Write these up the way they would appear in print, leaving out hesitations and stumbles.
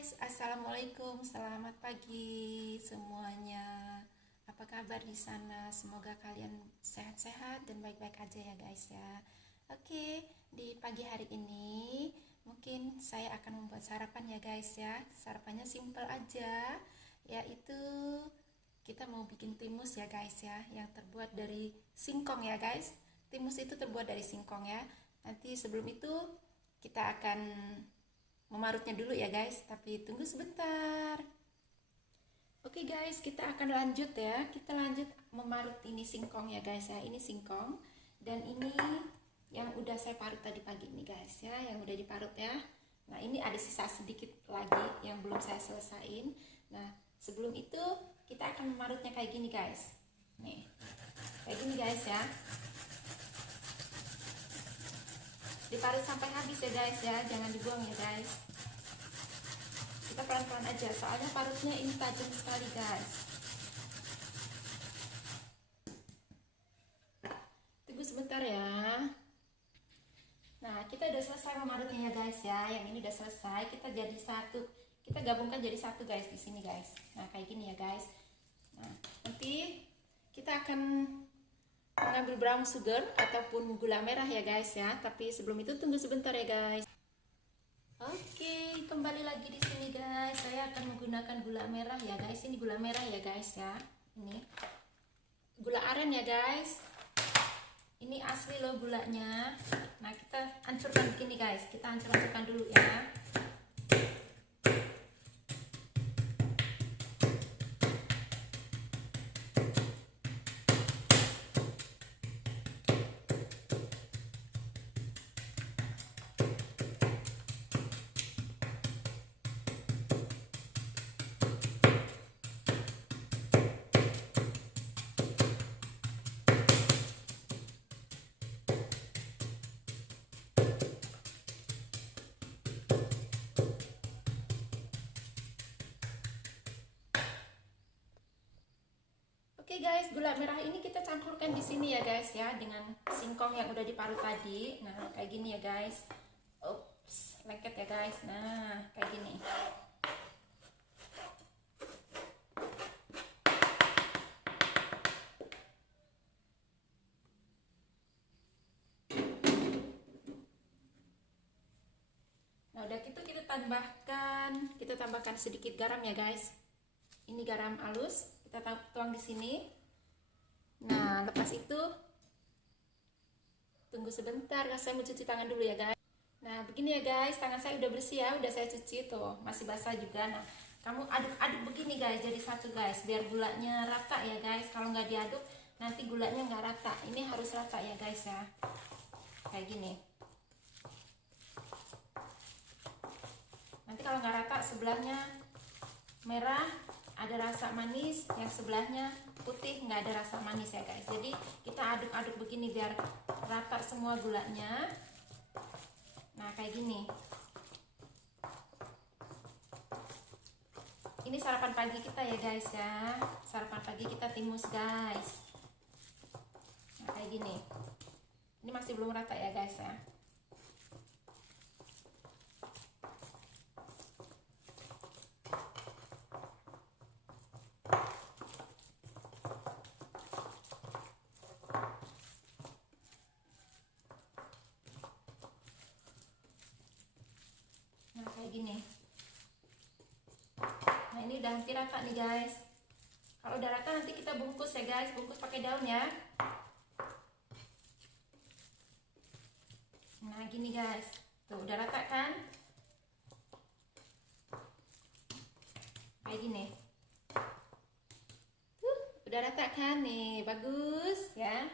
guys, assalamualaikum, selamat pagi semuanya. Apa kabar di sana? Semoga kalian sehat-sehat dan baik-baik aja ya guys ya. Oke, di pagi hari ini mungkin saya akan membuat sarapan ya guys ya. Sarapannya simple aja, yaitu kita mau bikin timus ya guys ya, yang terbuat dari singkong ya guys. Timus itu terbuat dari singkong ya. Nanti sebelum itu kita akan memarutnya dulu ya guys, tapi tunggu sebentar. Oke guys, kita akan lanjut ya. Kita lanjut memarut ini singkong ya guys ya. Ini singkong dan ini yang udah saya parut tadi pagi nih guys ya, yang udah diparut ya. Nah, ini ada sisa sedikit lagi yang belum saya selesain. Nah, sebelum itu kita akan memarutnya kayak gini guys. Nih. Kayak gini guys ya. Diparut sampai habis ya guys ya, jangan dibuang ya guys. Kita pelan-pelan aja, soalnya parutnya ini tajam sekali guys. Tunggu sebentar ya. Nah, kita udah selesai memarutnya ya guys ya. Yang ini udah selesai, kita jadi satu. Kita gabungkan jadi satu guys di sini guys. Nah, kayak gini ya guys. Nah, nanti kita akan mengambil brown sugar ataupun gula merah ya guys ya. Tapi sebelum itu tunggu sebentar ya guys. Oke, kembali lagi di sini guys. Saya akan menggunakan gula merah ya guys. Ini gula merah ya guys ya. Ini gula aren ya guys. Ini asli loh gulanya. Nah, kita hancurkan begini guys. Kita hancurkan dulu ya. Oke guys, gula merah ini kita campurkan di sini ya guys ya, dengan singkong yang udah diparut tadi. Nah, kayak gini ya guys. Ups, lengket ya guys. Nah, kayak gini. Nah, udah gitu kita tambahkan sedikit garam ya guys. Ini garam halus, kita tuang di sini. Nah, lepas itu tunggu sebentar, saya mau cuci tangan dulu ya guys. Nah, begini ya guys, tangan saya udah bersih ya, udah saya cuci tuh, masih basah juga. Nah, kamu aduk-aduk begini guys, jadi satu guys, biar gulanya rata ya guys. Kalau nggak diaduk, nanti gulanya nggak rata. Ini harus rata ya guys ya, kayak gini. Nanti kalau nggak rata, sebelahnya merah ada rasa manis, yang sebelahnya putih nggak ada rasa manis ya guys. Jadi kita aduk-aduk begini biar rata semua gulanya. Nah, kayak gini. Ini sarapan pagi kita ya guys ya. Sarapan pagi kita timus guys. Nah, kayak gini. Ini masih belum rata ya guys ya. Nah, kayak gini. Nah, ini udah hampir rata nih guys. Kalau udah rata nanti kita bungkus ya guys, bungkus pakai daun ya. Nah, gini guys. Tuh, udah rata kan? Kayak gini. Udah rata kan nih, bagus ya.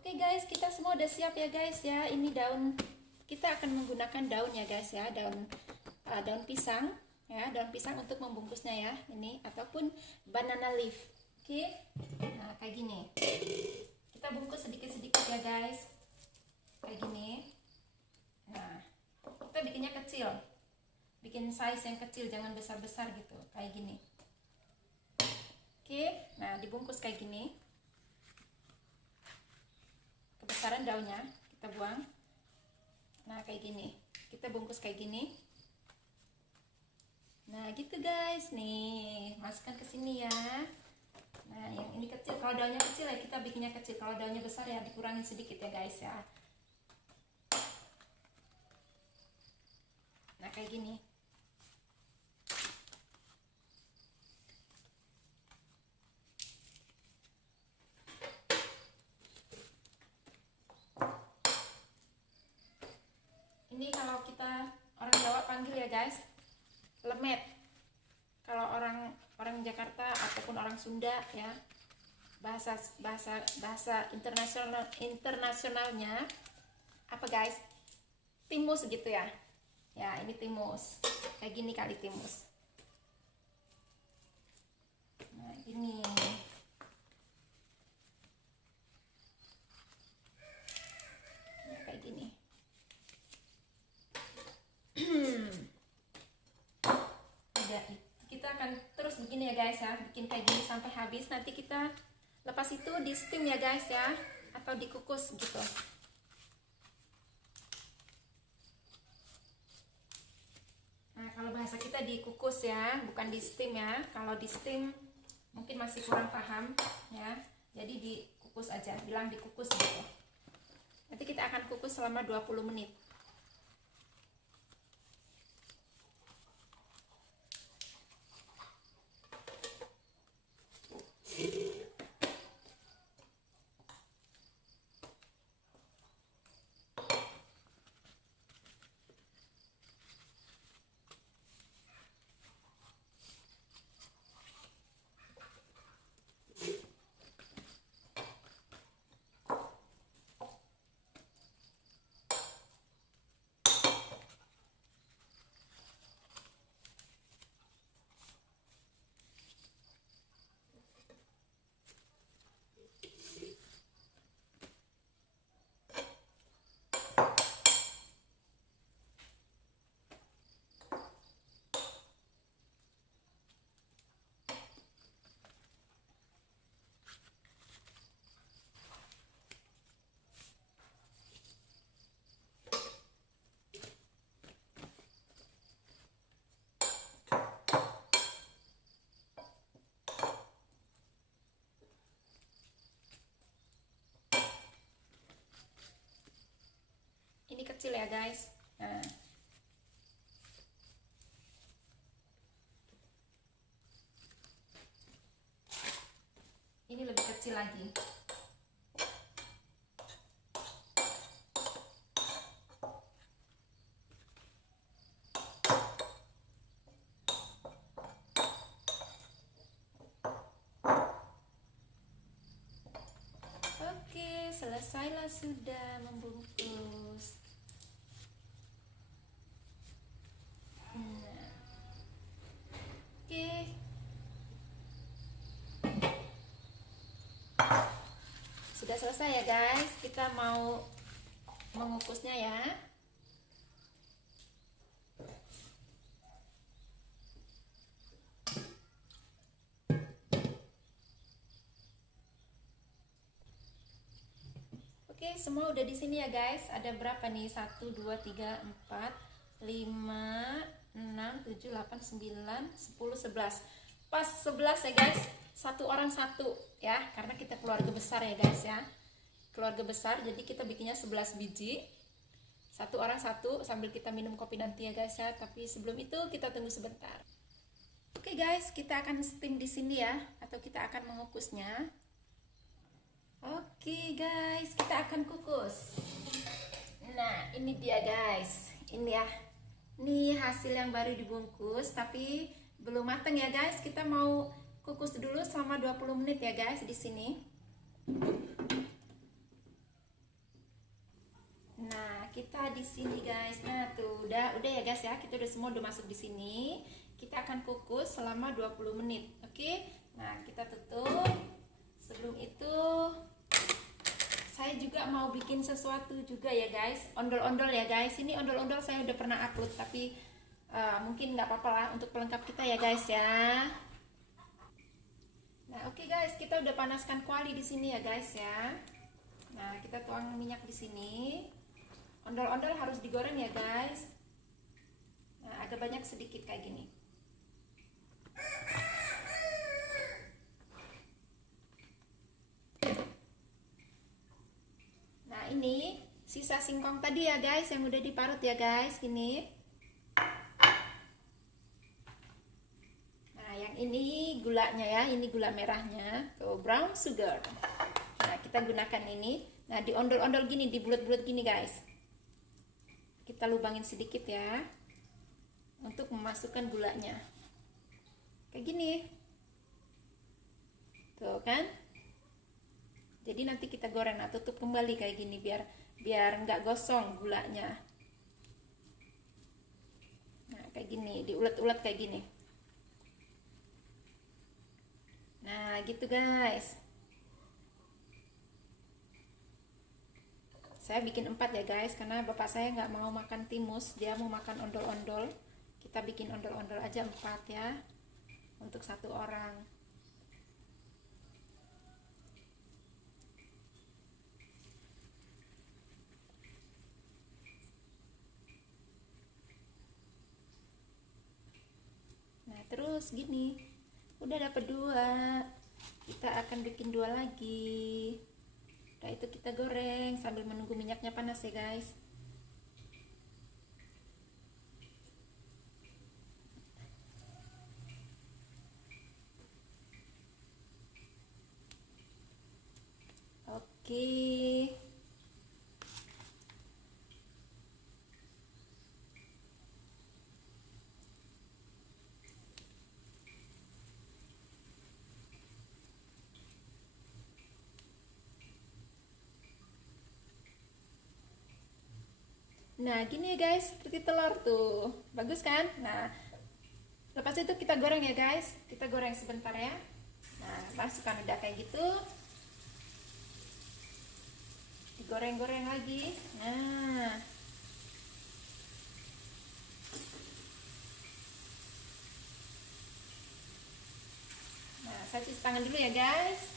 Oke guys, kita semua udah siap ya guys ya. Ini daun, kita akan menggunakan daun ya guys ya, daun pisang ya, daun pisang untuk membungkusnya ya, ini ataupun banana leaf. Oke. Nah, kayak gini. Kita bungkus sedikit-sedikit ya guys. Kayak gini. Nah, kita bikinnya kecil. Bikin size yang kecil, jangan besar-besar gitu, kayak gini. Oke. Nah, dibungkus kayak gini. Kebesaran daunnya kita buang. Nah, kayak gini. Kita bungkus kayak gini. Nah, gitu guys. Nih, masukkan ke sini ya. Nah, yang ini kecil. Kalau daunnya kecil ya kita bikinnya kecil. Kalau daunnya besar ya dikurangin sedikit ya guys ya. Nah, kayak gini. Ini kalau kita orang Jawa panggil ya guys, lemet. Kalau orang Jakarta ataupun orang Sunda ya, bahasa internasionalnya apa guys? Timus gitu ya. Ya, ini timus. Kayak gini kali timus. Nah, ini. Nah, kayak gini. Kita akan terus begini ya guys ya, bikin kayak gini sampai habis. Nanti kita lepas itu di steam ya guys ya, atau dikukus gitu. Nah, kalau bahasa kita dikukus ya, bukan di steam ya. Kalau di steam mungkin masih kurang paham ya, jadi dikukus aja, bilang dikukus gitu. Nanti kita akan kukus selama 20 menit. Ini kecil ya guys. Nah, ini lebih kecil lagi. Oke, selesailah sudah membungkus. Oke. Sudah selesai ya guys. Kita mau mengukusnya ya. Oke, semua udah di sini ya guys. Ada berapa nih? 1 2 3 4 5 6 7 8 9 10 11. Pas 11 ya guys. Satu orang satu ya, karena kita keluarga besar ya guys ya. Keluarga besar, jadi kita bikinnya 11 biji. Satu orang satu sambil kita minum kopi nanti ya guys ya. Tapi sebelum itu kita tunggu sebentar. Oke guys, kita akan steam di sini ya, atau kita akan mengukusnya. Oke guys, kita akan kukus. Nah, ini dia guys. Ini ya. Ini hasil yang baru dibungkus tapi belum matang ya guys. Kita mau kukus dulu selama 20 menit ya guys di sini. Nah, kita di sini guys. Nah, tuh udah ya guys ya. Kita udah semua udah masuk di sini. Kita akan kukus selama 20 menit. Oke? Nah, kita tutup. Sebelum itu saya juga mau bikin sesuatu juga ya guys, ondol-ondol ya guys. Ini ondol-ondol saya udah pernah upload tapi mungkin nggak apa-apa lah untuk pelengkap kita ya guys ya. Nah, oke guys, kita udah panaskan kuali di sini ya guys ya. Nah, kita tuang minyak di sini. ondol-ondol harus digoreng ya guys. Nah, agak banyak sedikit kayak gini. Nah, ini sisa singkong tadi ya guys, yang udah diparut ya guys, gini. Nah, yang ini gulanya ya, ini gula merahnya, tuh brown sugar. Nah, kita gunakan ini. Nah, diondol-ondol gini, dibulet-bulet gini guys. Kita lubangin sedikit ya, untuk memasukkan gulanya. Kayak gini. Tuh kan? Jadi nanti kita goreng. Nah, tutup kembali kayak gini biar nggak gosong gulanya. Nah, kayak gini, diulet-ulet kayak gini. Nah, gitu guys. Saya bikin 4 ya guys, karena bapak saya nggak mau makan timus, dia mau makan ondol-ondol. Kita bikin ondol-ondol aja 4 ya, untuk 1 orang. Nah, terus gini, udah dapat 2, kita akan bikin 2 lagi. Nah, itu kita goreng sambil menunggu minyaknya panas ya guys. Oke. Nah, gini ya guys, seperti telur tuh. Bagus kan? Nah, lepas itu kita goreng ya guys. Kita goreng sebentar ya. Nah, masukkan udah kayak gitu. Digoreng-goreng lagi. Nah. Nah, saya cuci tangan dulu ya guys.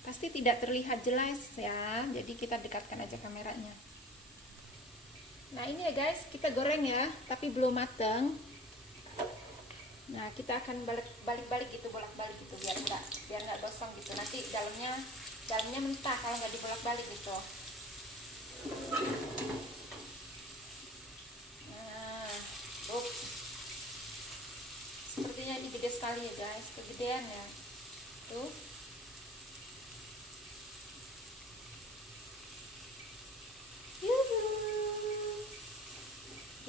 Pasti tidak terlihat jelas ya, jadi kita dekatkan aja kameranya. Nah, ini ya guys, kita goreng ya, tapi belum matang. Nah, kita akan balik-balik gitu, bolak-balik gitu, biar nggak gosong gitu. Nanti dalamnya mentah kalau nggak dibolak-balik gitu. Nah, sepertinya ini gede sekali ya guys, kegedean ya. Tuh.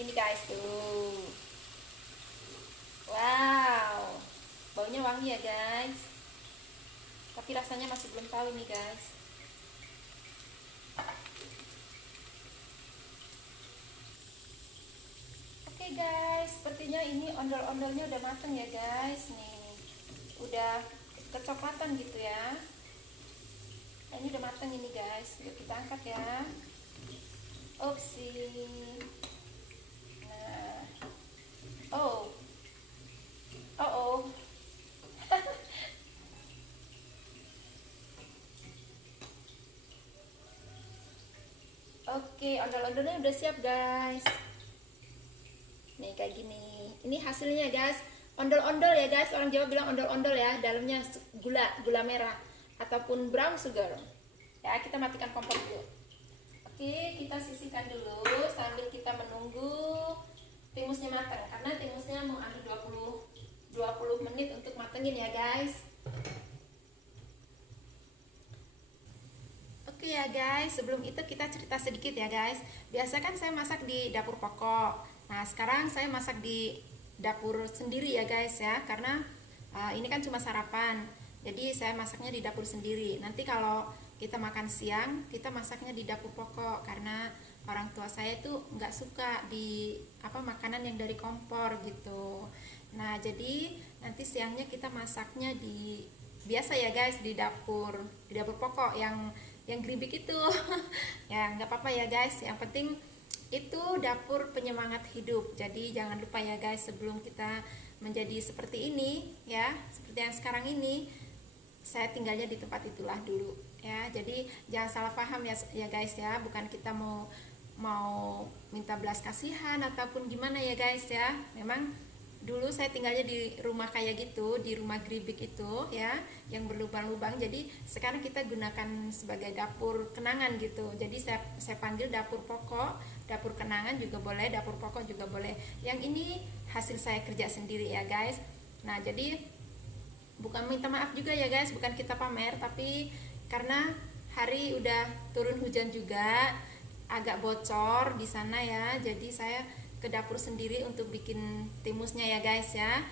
Ini guys tuh, wow, baunya wangi ya guys, tapi rasanya masih belum tahu nih guys. Oke guys, sepertinya ini ondol-ondolnya udah mateng ya guys, nih udah kecoklatan gitu ya. Nah, ini udah mateng ini guys, yuk kita angkat ya. Opsi. Oh, oh. Oke, ondel-ondelnya udah siap guys. Nih kayak gini. Ini hasilnya guys. Ondel-ondel ya guys. Orang Jawa bilang ondel-ondel ya. Dalamnya gula merah ataupun brown sugar. Ya, kita matikan kompor dulu. Oke, kita sisihkan dulu sambil kita menunggu timusnya matang, karena timusnya mau ambil 20 menit untuk matengin ya guys. Oke ya guys, sebelum itu kita cerita sedikit ya guys. Biasa kan saya masak di dapur pokok. Nah, sekarang saya masak di dapur sendiri ya guys ya, karena ini kan cuma sarapan. Jadi saya masaknya di dapur sendiri. Nanti kalau kita makan siang, kita masaknya di dapur pokok, karena orang tua saya tuh nggak suka di makanan yang dari kompor gitu. Nah, jadi nanti siangnya kita masaknya di biasa ya guys, di dapur pokok yang geribik itu. Ya nggak apa-apa ya guys, yang penting itu dapur penyemangat hidup. Jadi jangan lupa ya guys, sebelum kita menjadi seperti ini ya, seperti yang sekarang ini, saya tinggalnya di tempat itulah dulu ya. Jadi jangan salah paham ya guys ya, bukan kita mau minta belas kasihan ataupun gimana ya guys ya. Memang dulu saya tinggalnya di rumah kayak gitu, di rumah geribik itu ya, yang berlubang-lubang. Jadi sekarang kita gunakan sebagai dapur kenangan gitu. Jadi saya panggil dapur pokok, dapur kenangan juga boleh, dapur pokok juga boleh. Yang ini hasil saya kerja sendiri ya guys. Nah jadi bukan minta maaf juga ya guys, bukan kita pamer, tapi karena hari udah turun hujan juga, agak bocor di sana ya. Jadi saya ke dapur sendiri untuk bikin timusnya ya guys ya.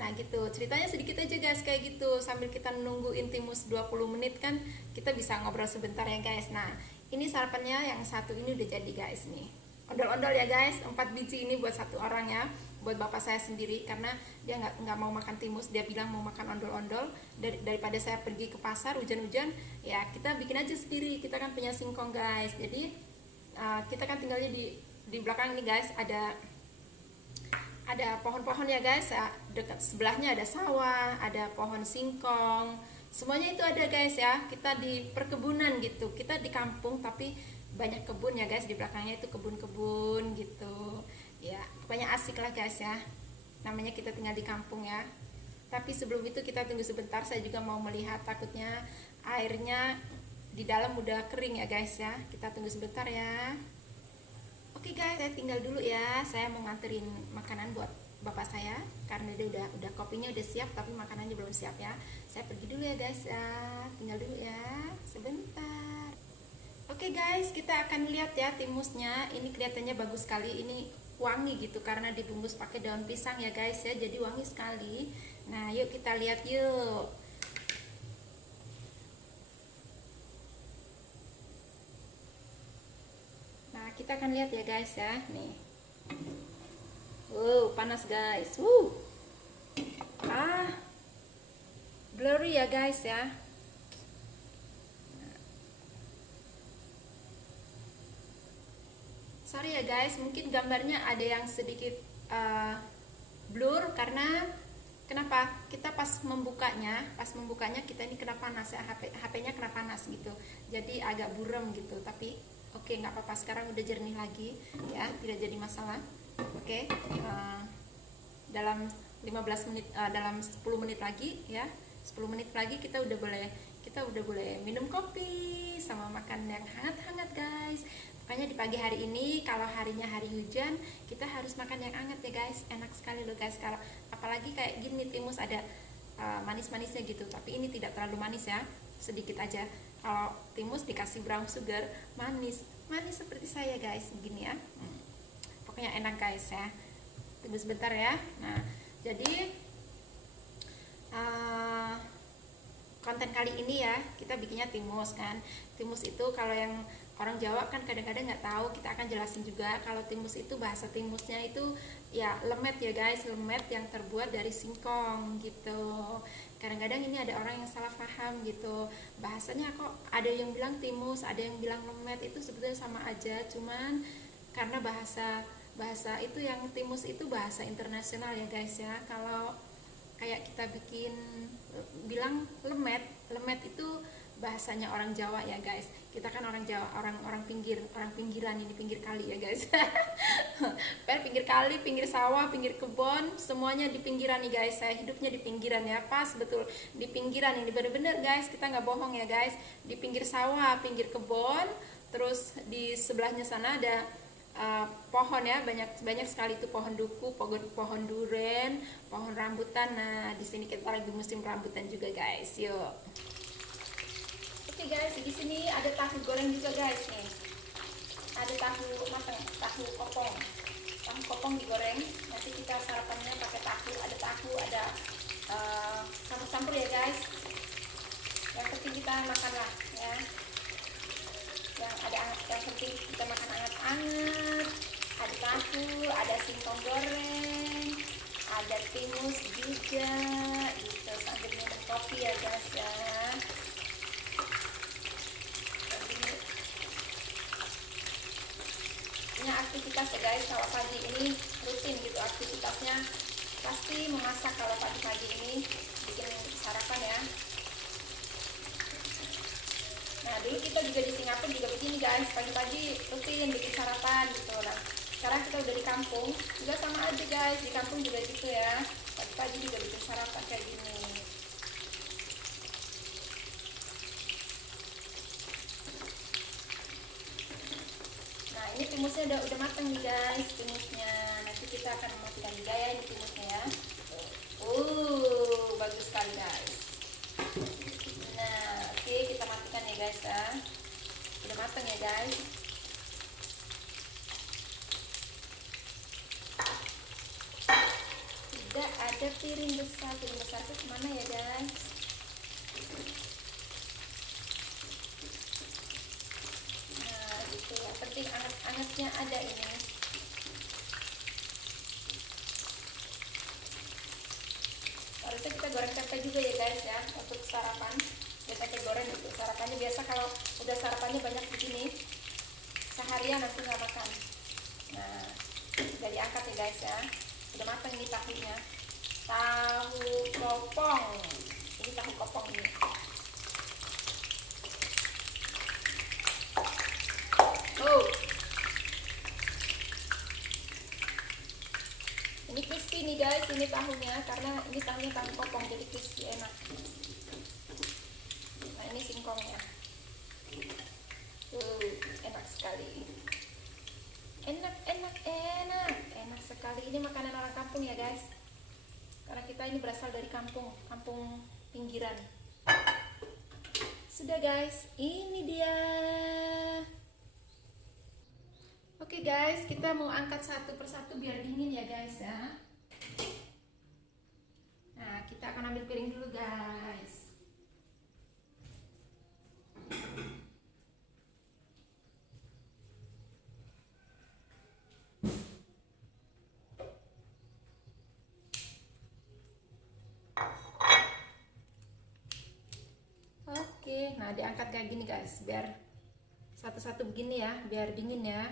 Nah gitu, ceritanya sedikit aja guys kayak gitu. Sambil kita nungguin timus 20 menit kan, kita bisa ngobrol sebentar ya guys. Nah ini sarapannya yang satu ini udah jadi guys nih. Ondol-ondol ya guys, 4 biji ini buat satu orang ya, buat bapak saya sendiri, karena dia nggak mau makan timus, dia bilang mau makan ondol-ondol. Daripada saya pergi ke pasar hujan-hujan, ya kita bikin aja sendiri. Kita kan punya singkong guys, jadi kita kan tinggalnya di belakang ini guys, ada pohon-pohon ya guys, dekat sebelahnya ada sawah, ada pohon singkong, semuanya itu ada guys ya. Kita di perkebunan gitu, kita di kampung tapi banyak kebun ya guys, di belakangnya itu kebun-kebun gitu ya. Pokoknya asik lah guys ya, namanya kita tinggal di kampung ya. Tapi sebelum itu kita tunggu sebentar, saya juga mau melihat, takutnya airnya di dalam udah kering ya guys ya. Kita tunggu sebentar ya. Oke guys, saya tinggal dulu ya. Saya mau nganterin makanan buat bapak saya karena dia udah kopinya udah siap tapi makanannya belum siap ya. Saya pergi dulu ya guys ya. Tinggal dulu ya sebentar. Oke guys, kita akan lihat ya timusnya. Ini kelihatannya bagus sekali. Ini wangi gitu karena dibungkus pakai daun pisang ya guys ya. Jadi wangi sekali. Nah, yuk kita lihat yuk. Nah, kita akan lihat ya guys ya. Nih. Panas guys. Blurry ya guys ya. Sorry ya guys, mungkin gambarnya ada yang sedikit blur karena kenapa? Kita pas membukanya kita ini kena panas ya, HP-nya kena panas gitu. Jadi agak buram gitu, tapi oke, nggak apa-apa, sekarang udah jernih lagi ya, tidak jadi masalah. Oke, dalam 15 menit, dalam 10 menit lagi ya, 10 menit lagi kita udah boleh minum kopi sama makan yang hangat-hangat guys. Makanya di pagi hari ini, kalau harinya hari hujan, kita harus makan yang hangat ya guys. Enak sekali loh guys, kalau apalagi kayak gini timus ada manis-manisnya gitu. Tapi ini tidak terlalu manis ya, sedikit aja. Kalau timus dikasih brown sugar, manis seperti saya guys, gini ya. Pokoknya enak guys ya. Tunggu sebentar ya. Nah, jadi konten kali ini ya, kita bikinnya timus kan. Timus itu kalau yang orang Jawa kan kadang-kadang nggak tahu, kita akan jelasin juga. Kalau timus itu, bahasa timusnya itu ya lemet ya guys, lemet yang terbuat dari singkong gitu. Kadang-kadang ini ada orang yang salah paham gitu, bahasanya kok ada yang bilang timus, ada yang bilang lemet, itu sebetulnya sama aja. Cuman karena bahasa itu yang timus itu bahasa internasional ya guys ya. Kalau kayak kita bilang lemet itu bahasanya orang Jawa ya guys. Kita kan orang Jawa, orang pinggiran, ini pinggir kali ya guys. Pinggir kali, pinggir sawah, pinggir kebun, semuanya di pinggiran nih guys. Saya hidupnya di pinggiran ya, pas betul di pinggiran ini, bener-bener guys, kita nggak bohong ya guys. Di pinggir sawah, pinggir kebun, terus di sebelahnya sana ada pohon ya, banyak sekali itu pohon duku, pohon duren, pohon rambutan. Nah di sini kita lagi musim rambutan juga guys. Yuk. Oke guys, di sini ada tahu goreng juga guys nih. Ada tahu matang, tahu kopong digoreng. Nanti kita sarapannya pakai tahu, ada campur-campur ya guys. Yang penting kita makan lah ya. Yang penting kita makan anget-anget. Ada tahu, ada singkong goreng, ada timus juga gitu, sambil minum kopi ya guys ya. Ini aktivitas ya guys, kalau pagi ini rutin gitu aktivitasnya, pasti memasak kalau pagi-pagi ini bikin sarapan ya. dulu kita juga di Singapura juga begini guys, pagi-pagi rutin bikin sarapan gitu. Nah sekarang kita udah di kampung juga sama aja guys, di kampung juga gitu ya, pagi-pagi juga bikin sarapan kayak gini. Nah ini timusnya udah matang nih guys, timusnya. Nanti kita akan tinggal digayain timusnya ya. Bagus sekali guys. Nah oke, kita matikan ya guys ya. Udah matang ya guys. Tidak ada piring besar itu kemana ya guys? Nah gitu, yang penting anget-angetnya ada ini. Harusnya kita goreng tempe juga ya guys ya, untuk sarapan. Ya tempe goreng untuk sarapannya. Biasa kalau udah sarapannya banyak begini, seharian nanti nggak makan. Nah udah diangkat ya guys ya, udah matang ini tahunya. Tahu kopong, ini tahu kopong ini. Ini crispy nih guys, ini tahunya, karena ini tahunya tahu kopong jadi crispy enak. Nah ini singkongnya, enak sekali, enak sekali. Ini makanan orang kampung ya guys, karena kita ini berasal dari kampung pinggiran. Sudah guys, ini dia. Oke guys, kita mau angkat satu persatu biar dingin ya guys ya. Nah kita akan ambil piring dulu guys. Oke, nah diangkat kayak gini guys, biar satu-satu begini ya, biar dingin ya.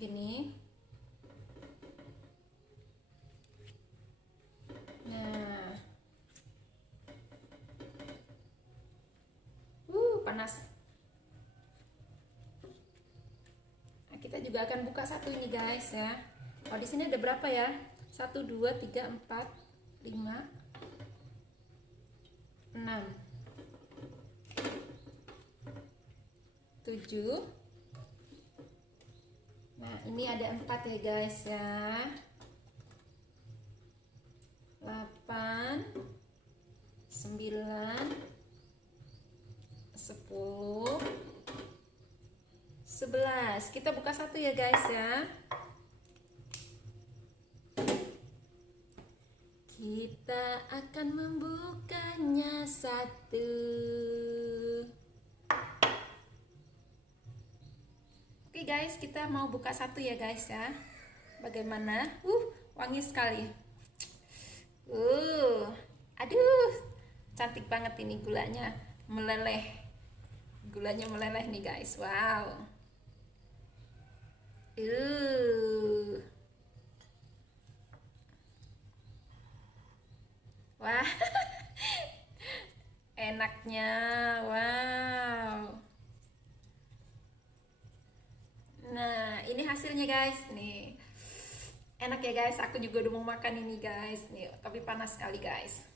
Gini. Nah, panas. Nah, kita juga akan buka satu ini guys ya. Oh di sini ada berapa ya? 1, 2, 3, 4, 5, 6, 7. Nah ini ada 4 ya guys ya. 8, 9, 10, 11. Kita buka satu ya guys ya. Kita akan membukanya satu. Oke guys, kita mau buka satu ya guys ya. Bagaimana? Wangi sekali. Aduh, cantik banget ini gulanya meleleh. Gulanya meleleh nih guys. Wow. Wah. Enaknya. Wow. Nah ini hasilnya guys nih, enak ya guys. Aku juga udah mau makan ini guys nih, tapi panas sekali guys.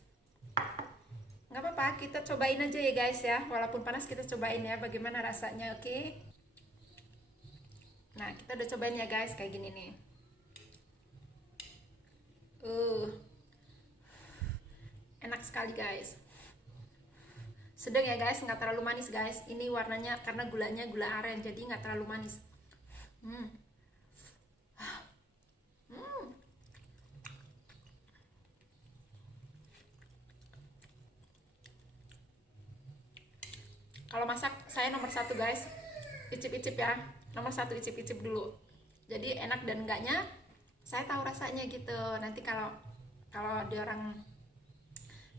Nggak apa-apa, kita cobain aja ya guys ya, walaupun panas kita cobain ya bagaimana rasanya. Oke. Nah kita udah cobain ya guys, kayak gini nih. Enak sekali guys, sedang ya guys, nggak terlalu manis guys. Ini warnanya karena gulanya gula aren, jadi nggak terlalu manis. Kalau masak saya nomor 1 guys, icip-icip ya. Nomor 1 icip-icip dulu. Jadi enak dan enggaknya saya tahu rasanya gitu. Nanti kalau dia orang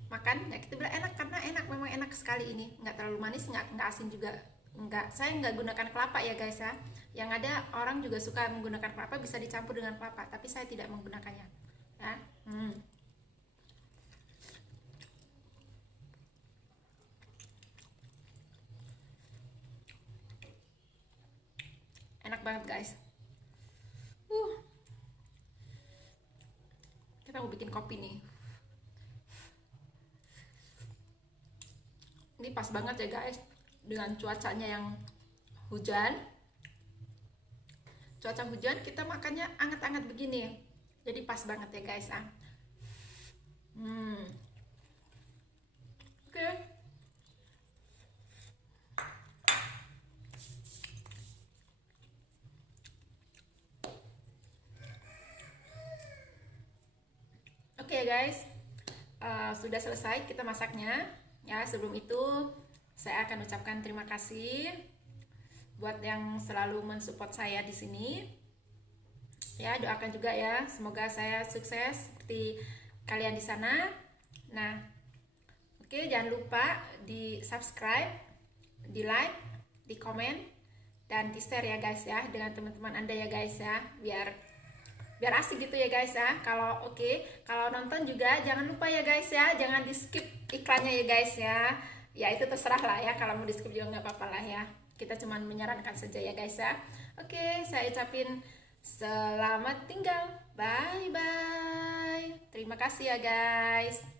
makan ya kita bilang enak, karena enak, memang enak sekali ini. Nggak terlalu manis, nggak asin juga. Saya nggak gunakan kelapa ya guys ya. Yang ada orang juga suka menggunakan kelapa, bisa dicampur dengan kelapa, tapi saya tidak menggunakannya ya. banget guys. Kita mau bikin kopi nih. Ini pas banget ya guys dengan cuacanya yang hujan. Cuaca hujan kita makannya anget-anget begini. Jadi pas banget ya guys. Oke. Oke guys, sudah selesai kita masaknya. Ya, sebelum itu saya akan ucapkan terima kasih buat yang selalu mensupport saya di sini. Ya, doakan juga ya, semoga saya sukses seperti kalian di sana. Nah, oke, jangan lupa di subscribe, di like, di komen, dan di share ya guys ya dengan teman-teman Anda ya guys ya, biar asik gitu ya guys ya. Kalau kalau nonton juga jangan lupa ya guys ya, jangan di skip iklannya ya guys ya. Ya itu terserah lah ya, kalau mau di skip juga nggak apa-apa lah ya. Kita cuma menyarankan saja ya guys ya. Oke, saya ucapin selamat tinggal, bye bye. Terima kasih ya guys.